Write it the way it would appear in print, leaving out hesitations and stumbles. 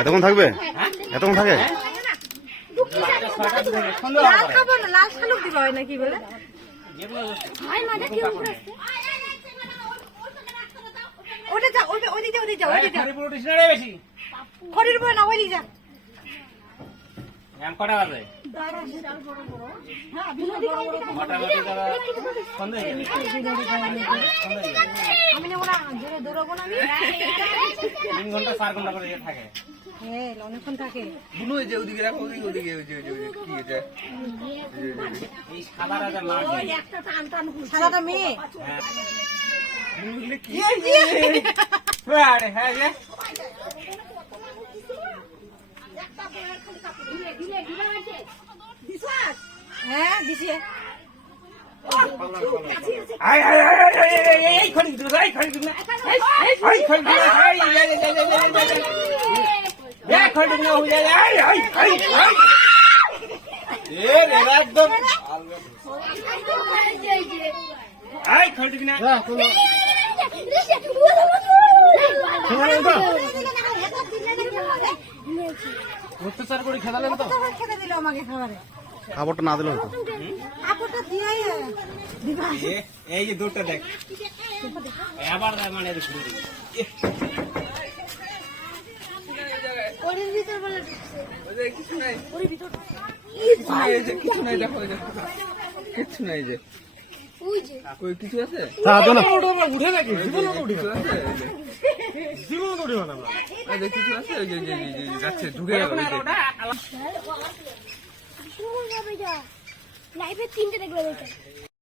এতক্ষণ থাকবে? এতক্ষণ থাকে? লাল খাবো না, লাল শালুক দিবা হয় নাকি বলে? ওটা যা, ওই দিকে যা, খড়ির বই না, ওই দিকে যা। কটা বাজে? আমি নেবো না, দৌড়াবো না আমি। 3 ঘন্টা 4 ঘন্টা করে থাকে। হ্যাঁ, অনেকক্ষণ থাকে। এই সাদারা যা মাছ সাদাটা মেয়ে। আরে হ্যাঁ যে হ্যাঁ, দিছে। এই খড়ি দিল, এই খড়ি দিল, এই খড়ি দিল, এই খড়ি দিল, হয়ে যায়, এ রে একদম এই খড়ি দিল না অত্যাচার করে খেলালেন তো খেতে দিল আমাকে খাবারে। খাবারটা না দিলে হতো। কাপড়টা দিয়াই দিবা। এই যে দুধটা দেখ আবার মানে ঘুরে দিই ওরের ভিতর বলে কিছু নাই, ওরের ভিতর কিছু নাই, দেখো কিছু নাই যে ওই যে কই কিছু আছে, উঠে নাকি কিছু আছে, জীবন উঠে না কিছু আছে, যাচ্ছে ঢুকে গেল। লাইভে 3টে দেখবে